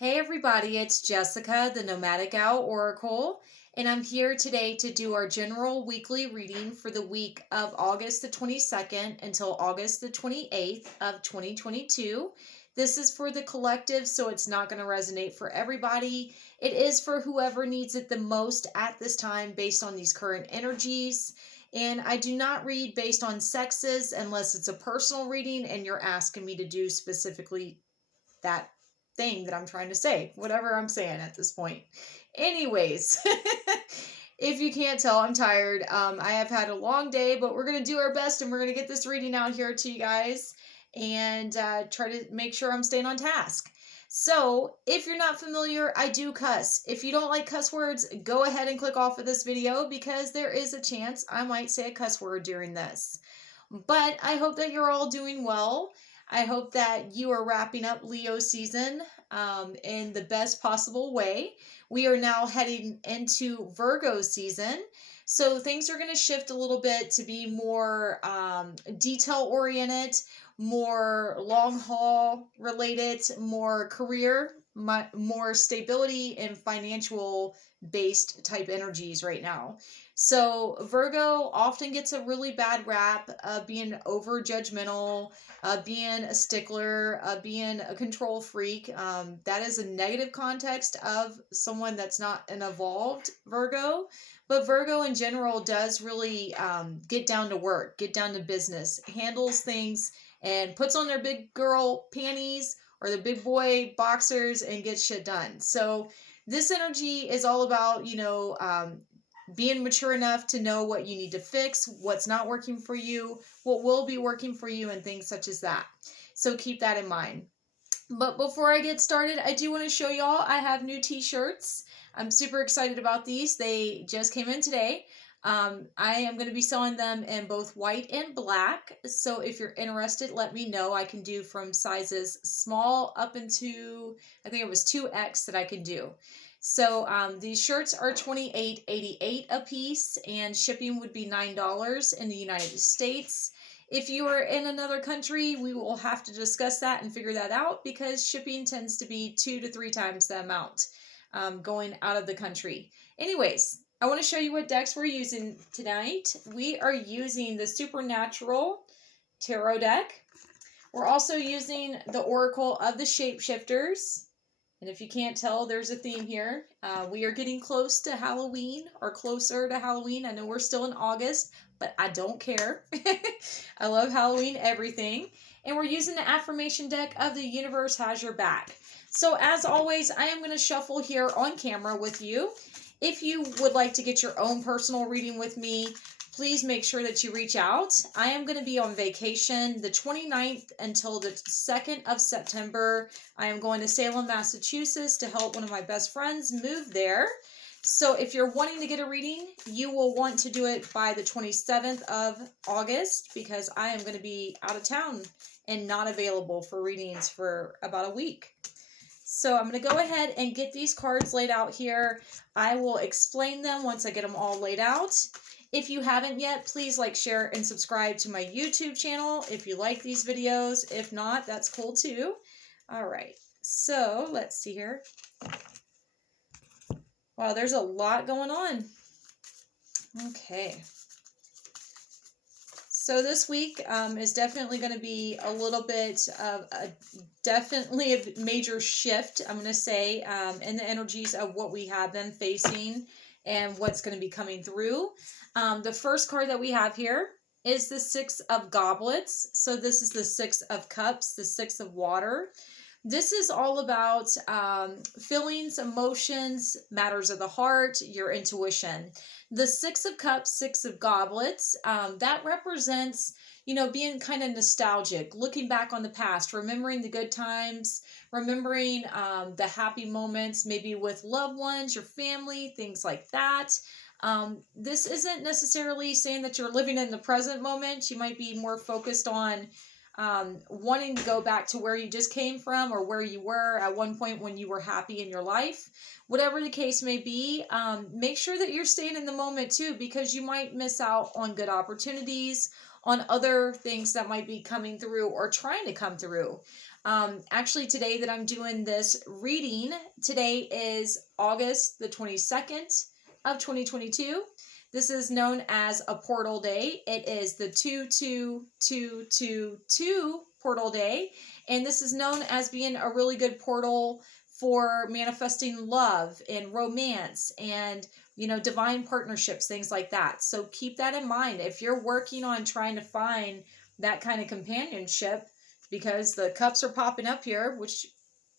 Hey everybody, it's Jessica, the Nomadic Owl Oracle, and I'm here today to do our general weekly reading for the week of August the 22nd until August the 28th of 2022. This is for the collective, so it's not going to resonate for everybody. It is for whoever needs it the most at this time based on these current energies. And I do not read based on sexes unless it's a personal reading and you're asking me to do specifically that thing that I'm trying to say, whatever I'm saying at this point. Anyways, if you can't tell, I'm tired. I have had a long day, but we're going to do our best and we're going to get this reading out here to you guys and try to make sure I'm staying on task. So, if you're not familiar, I do cuss. If you don't like cuss words, go ahead and click off of this video because there is a chance I might say a cuss word during this. But I hope that you're all doing well. I hope that you are wrapping up Leo season in the best possible way. We are now heading into Virgo season. So things are going to shift a little bit to be more detail oriented, more long haul related, more career, more stability and financial based type energies right now. So Virgo often gets a really bad rap of being over judgmental, being a stickler, being a control freak. That is a negative context of someone that's not an evolved Virgo. But Virgo in general does really get down to work, get down to business, handles things, and puts on their big girl panties or the big boy boxers and gets shit done. So this energy is all about, being mature enough to know what you need to fix, what's not working for you, what will be working for you, and things such as that. So keep that in mind. But before I get started, I do want to show y'all I have new t-shirts. I'm super excited about these. They just came in today. I am going to be selling them in both white and black. So if you're interested, let me know. I can do from sizes small up into, I think it was 2X that I can do. So these shirts are $28.88 a piece, and shipping would be $9 in the United States. If you are in another country, we will have to discuss that and figure that out because shipping tends to be 2 to 3 times the amount going out of the country. Anyways, I want to show you what decks we're using tonight. We are using the Supernatural Tarot deck. We're also using the Oracle of the Shapeshifters. And if you can't tell, there's a theme here. We are getting close to Halloween, or closer to Halloween. I know we're still in August, but I don't care. I love Halloween everything. And we're using the affirmation deck of The Universe Has Your Back. So as always, I am going to shuffle here on camera with you. If you would like to get your own personal reading with me, please make sure that you reach out. I am going to be on vacation the 29th until the 2nd of September. I am going to Salem, Massachusetts to help one of my best friends move there. So if you're wanting to get a reading, you will want to do it by the 27th of August because I am going to be out of town and not available for readings for about a week. So I'm going to go ahead and get these cards laid out here. I will explain them once I get them all laid out. If you haven't yet, please like, share, and subscribe to my YouTube channel if you like these videos. If not, that's cool too. All right, so let's see here. Wow, there's a lot going on. Okay. So this week is definitely going to be a little bit of definitely a major shift, I'm going to say, in the energies of what we have been facing and what's going to be coming through. The first card that we have here is the Six of Goblets. So this is the Six of Cups, the Six of Water. This is all about feelings, emotions, matters of the heart, your intuition. The Six of Cups, Six of Goblets, that represents, being kind of nostalgic, looking back on the past, remembering the good times, remembering the happy moments, maybe with loved ones, your family, things like that. This isn't necessarily saying that you're living in the present moment. You might be more focused on wanting to go back to where you just came from or where you were at one point when you were happy in your life. Whatever the case may be, make sure that you're staying in the moment too, because you might miss out on good opportunities, on other things that might be coming through or trying to come through. Actually, today that I'm doing this reading, today is August the 22nd of 2022. This is known as a portal day. It is the 22222 portal day, and this is known as being a really good portal for manifesting love and romance and divine partnerships, things like that. So keep that in mind if you're working on trying to find that kind of companionship, because the cups are popping up here, which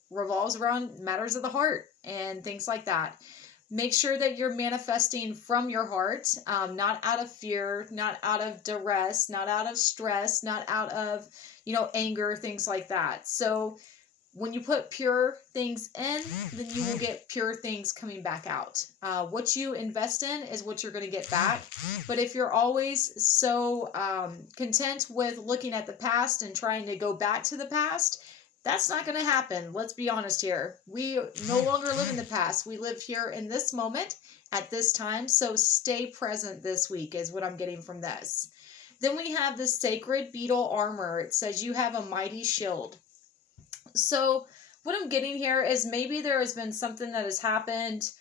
revolves around matters of the heart and things like that. Make sure that you're manifesting from your heart, not out of fear, not out of duress, not out of stress, not out of, anger, things like that. So when you put pure things in, then you will get pure things coming back out. What you invest in is what you're going to get back. But if you're always so content with looking at the past and trying to go back to the past, that's not going to happen. Let's be honest here. We no longer live in the past. We live here in this moment at this time. So stay present this week is what I'm getting from this. Then we have the sacred beetle armor. It says you have a mighty shield. So what I'm getting here is maybe there has been something that has happened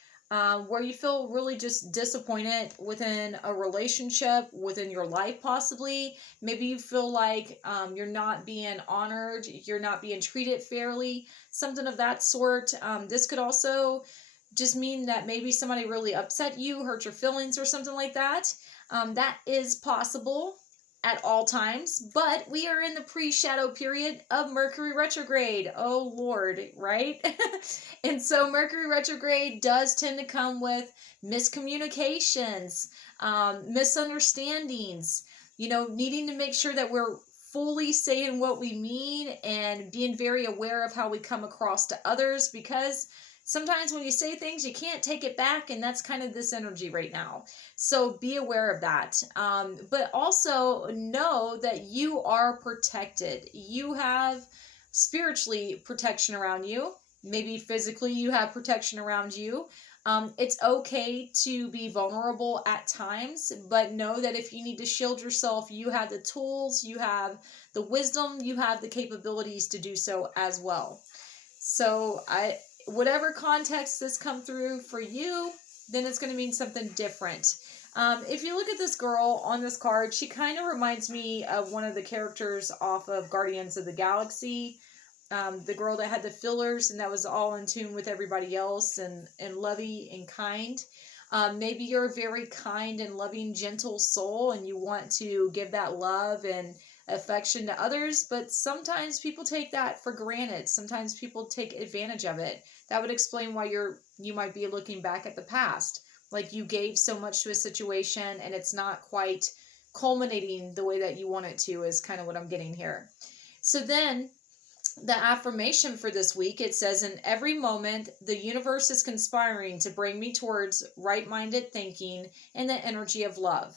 where you feel really just disappointed within a relationship, within your life possibly. Maybe you feel like you're not being honored, you're not being treated fairly, something of that sort. This could also just mean that maybe somebody really upset you, hurt your feelings or something like that. That is possible at all times, but we are in the pre-shadow period of Mercury retrograde. Oh Lord, right? And so Mercury retrograde does tend to come with miscommunications, misunderstandings, needing to make sure that we're fully saying what we mean and being very aware of how we come across to others, because sometimes when you say things, you can't take it back, and that's kind of this energy right now. So be aware of that. But also know that you are protected. You have spiritually protection around you. Maybe physically you have protection around you. It's okay to be vulnerable at times, but know that if you need to shield yourself, you have the tools, you have the wisdom, you have the capabilities to do so as well. So whatever context this come through for you, then it's going to mean something different. If you look at this girl on this card, she kind of reminds me of one of the characters off of Guardians of the Galaxy. The girl that had the fillers and that was all in tune with everybody else and loving and kind. Maybe you're a very kind and loving, gentle soul and you want to give that love and affection to others, but sometimes people take that for granted. Sometimes people take advantage of it. That would explain why you might be looking back at the past. Like you gave so much to a situation and it's not quite culminating the way that you want it to, is kind of what I'm getting here. So then the affirmation for this week, it says, in every moment, the universe is conspiring to bring me towards right-minded thinking and the energy of love.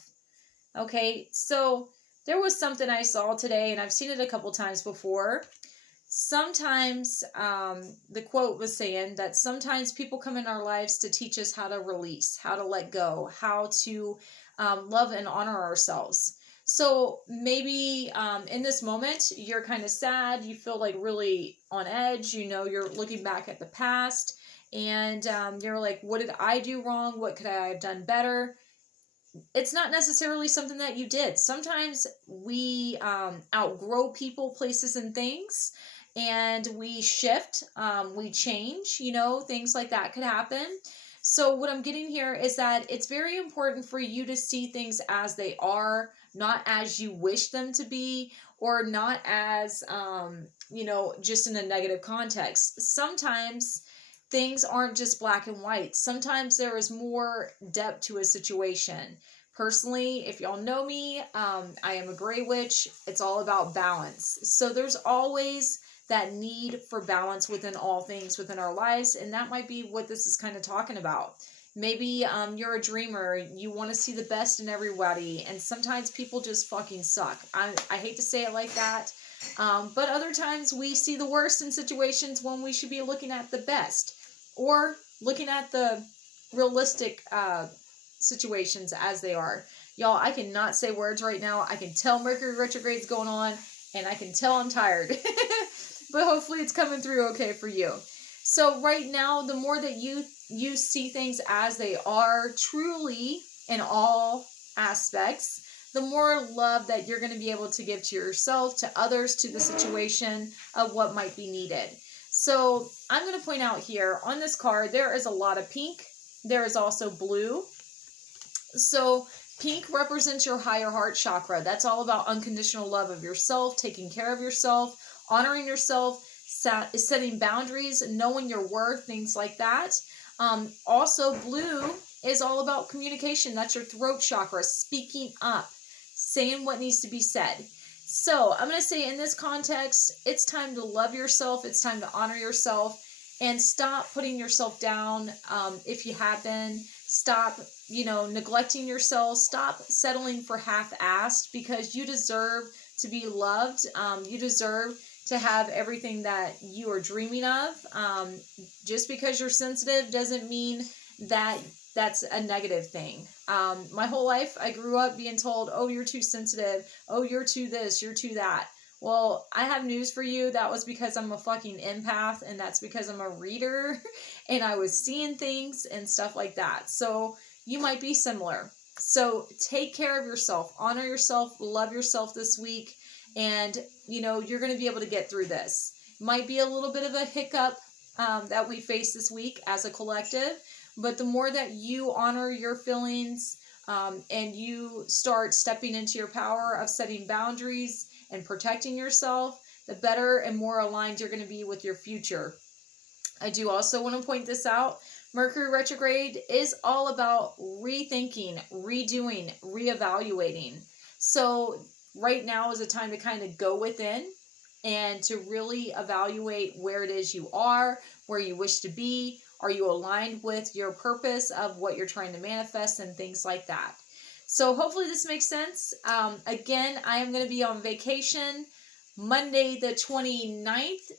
Okay, so there was something I saw today, and I've seen it a couple times before. Sometimes, the quote was saying that sometimes people come in our lives to teach us how to release, how to let go, how to love and honor ourselves. So maybe in this moment, you're kind of sad, you feel like really on edge, you're looking back at the past, and you're like, what did I do wrong? What could I have done better? It's not necessarily something that you did. Sometimes we outgrow people, places, and things, and we shift, we change, things like that could happen. So what I'm getting here is that it's very important for you to see things as they are, not as you wish them to be, or not as, just in a negative context. Sometimes things aren't just black and white. Sometimes there is more depth to a situation. Personally, if y'all know me, I am a gray witch. It's all about balance. So there's always that need for balance within all things within our lives, and that might be what this is kind of talking about. Maybe you're a dreamer, you want to see the best in everybody, and sometimes people just fucking suck. I hate to say it like that, but other times we see the worst in situations when we should be looking at the best, or looking at the realistic situations as they are. Y'all, I cannot say words right now. I can tell Mercury retrograde's going on, and I can tell I'm tired. but hopefully it's coming through okay for you. So right now, the more that you see things as they are, truly in all aspects, the more love that you're going to be able to give to yourself, to others, to the situation of what might be needed. So I'm going to point out here on this card, there is a lot of pink. There is also blue. So pink represents your higher heart chakra. That's all about unconditional love of yourself, taking care of yourself, honoring yourself, setting boundaries, knowing your worth, things like that. Also, blue is all about communication. That's your throat chakra, speaking up, saying what needs to be said. So I'm going to say in this context, it's time to love yourself. It's time to honor yourself and stop putting yourself down. If you have been, stop, neglecting yourself. Stop settling for half-assed, because you deserve to be loved. You deserve to have everything that you are dreaming of. Just because you're sensitive doesn't mean that that's a negative thing. My whole life, I grew up being told, oh, you're too sensitive. Oh, you're too this, you're too that. Well, I have news for you. That was because I'm a fucking empath, and that's because I'm a reader, and I was seeing things and stuff like that. So you might be similar. So take care of yourself, honor yourself, love yourself this week, and you're going to be able to get through this. Might be a little bit of a hiccup that we face this week as a collective, but the more that you honor your feelings and you start stepping into your power of setting boundaries and protecting yourself, the better and more aligned you're going to be with your future. I do also want to point this out. Mercury retrograde is all about rethinking, redoing, reevaluating. So right now is a time to kind of go within and to really evaluate where it is you are, where you wish to be. Are you aligned with your purpose of what you're trying to manifest and things like that? So hopefully this makes sense. Again, I am going to be on vacation Monday the 29th.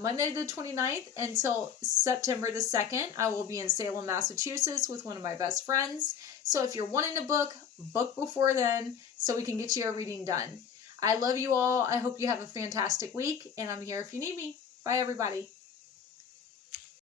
Monday the 29th until September the 2nd. I will be in Salem, Massachusetts with one of my best friends. So if you're wanting to book before then so we can get you a reading done. I love you all. I hope you have a fantastic week, and I'm here if you need me. Bye, everybody.